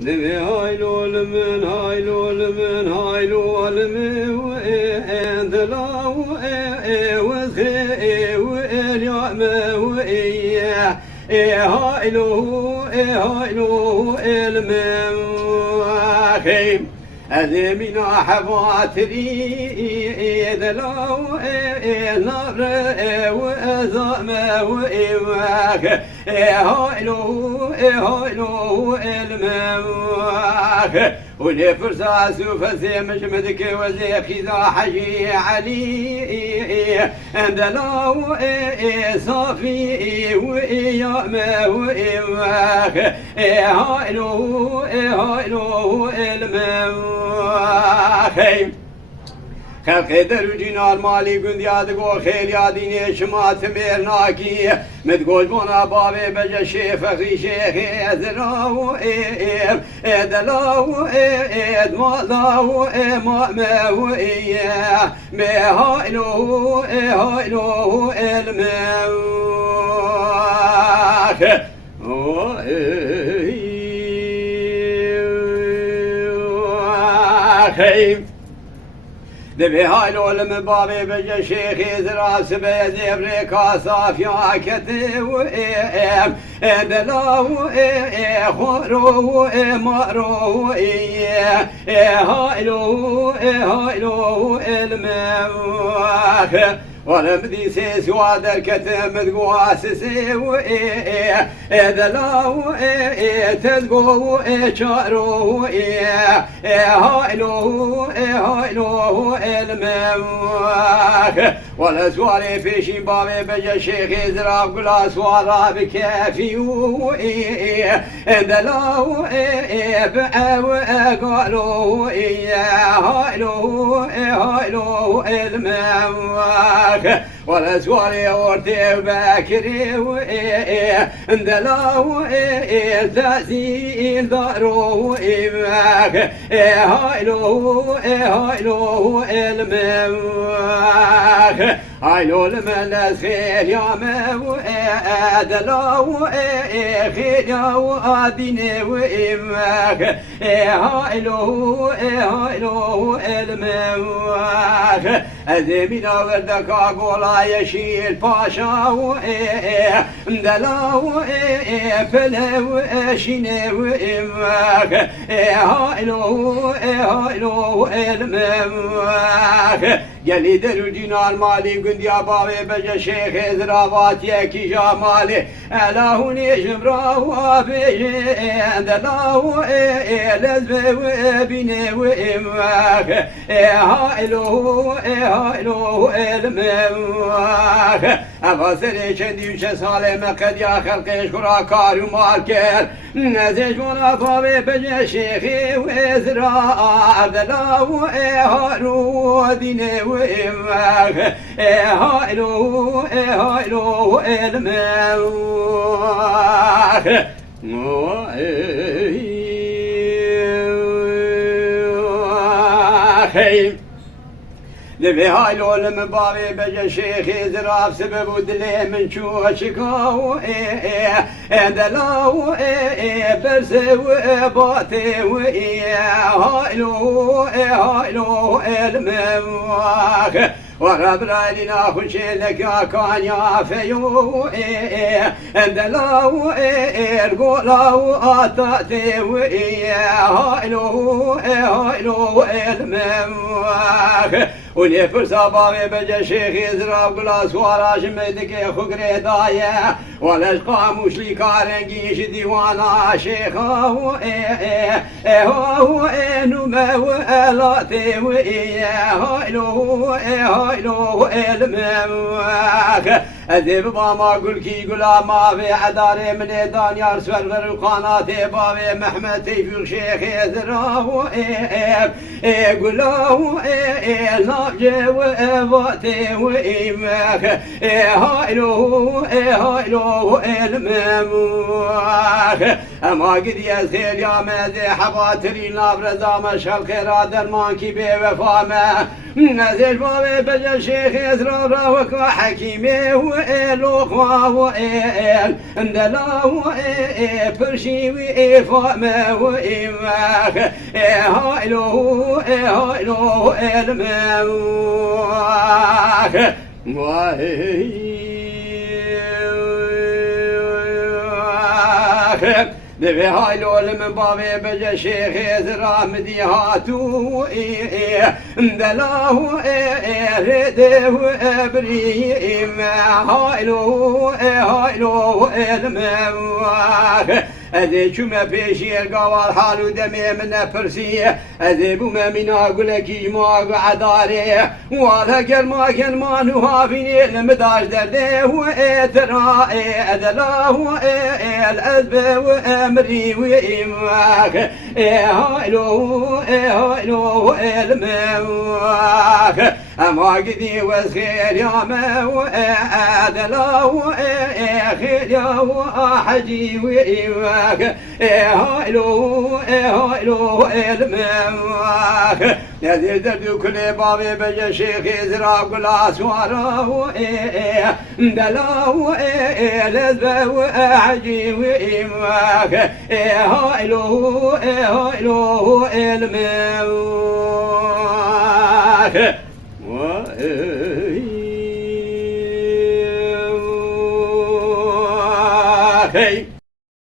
ذبي هايلو لمن هايلو لمن هايلو لمن وإن ذلاو وذخي واليوم وإياه هايلو هايلو المن وخيم أذمنا حباتري ذلاو نار وأزام وإيواك هايلو هايلو المواك ولفرسا سوف مش مدك وزي خذا حجي علي ذلاو صافي وإيام وإيواك هايلو هايلو المواك خلق دروجنا المالي قند يادقو خيل ياديني شمات ميرناكي متقول بنا بابي بجا شيخ فخري شيخ ادلاو ادلاو ادمالاو مامو اياه مهايلو هايلو الماك ذبي هايلو لمن بابي بجا شيخي زراس بيزي بريكا صافيا كتو دلاو خورو مارو هايلو هايلو المواخ ولم ذي سيس وادر كتم ذقواسسي دلاو تذقو شارو هايلو هايلو المواخ ولا سواري في شبابي بجا شيخي زراب قلا سوارا بكافي دلاو بعو قالوا هايلو هايلو المواخ ولا سواري ورتي باكري دلاو تأسيل دارو إباك هايلو هايلو المواك هايلو الملاس خير يا مو دلاو خير يا واديني وإباك هايلو هايلو المواك أذمنا وردك أقول يشيل باشا دلاو فلو شيني وإباك هايلو هايلو المواك قالي دروجنا المالي قند يا بابي بجا شيخ ذرابات يكي جمالي ألاهوني جمراه بيجي دلاو لزبي وبيني وإمواك هايلو هايلو المواك أفاسري شندي وشسالي مقد يا خلقي شكرا كارو مالكير نزيج ولا بابي بجا شيخي وزرا دلاو هارو ديني وإمواك هايلو هايلو المواك ذبي هايلو لمن بابي بجا شيخي زراف سبب ودلي من شوشكو دلاو برسي وباتي هايلو هايلو المواك ورب راينا خشي لك يا كان يا فيو دلاو القولاو آتاتي هايلو هايلو المواك ولي فرصة بابي بجا شيخي زراب قلا سوارا شميدك خقري دايا ولاش قاموش لي كارنجيش ديوانا شيخا هو نما والاتي هايلو هايلو المواك أذيب بابا قل كي قلا ما في عداري من دانيار سفر وقناتي بابي محمد تيفيق شيخي زراب قلاو نابجي وفاتي وإيماك هايلو هايلو الممواك أما قد يسير يا مازي حباتري نابرزا مشهل خيرا درمانكي بوفامه نزل بابي بجا شيخ يسرار وكا حكيمي لوخوا وإل اندلا وإل برشي وإفا وإماخ هايلو الماخ نبي هايلو من بابي بجا شيخ يزرع مدي هاتو مدلاه رده وابريم هايلو المواخ أذي شما بيشي القوال حالو دمي من فرسي أذي بوما من أقولك يجمع عداري وهذا كلمة كلمة نهافيني المداش درده وإترائي أذلاه الأذب وأمري وإماك هايلو المواك أما قدي وسخير يا أذلاه خير يا حجي وإماك هايلو المواك نذير دردو كل بابي بجا شيخ يزرع كل أسواره دلاه لذبه وأعجي وإماك هايلو المواك